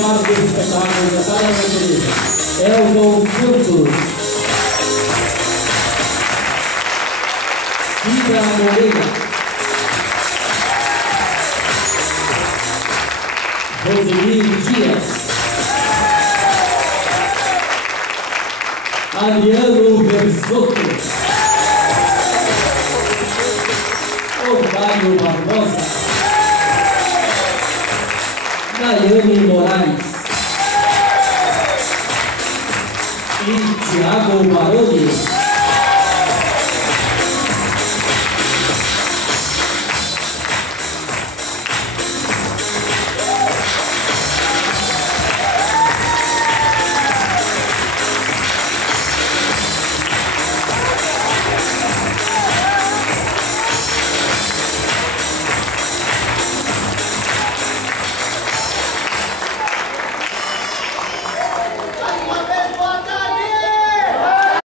participado desse espetáculo da Sala Natureza. Elton Santos, Cida Moreira, Roseli Dias, Adriano Bersotto, Otávio Barbosa, Daiane Moraes e Thiago Baroni.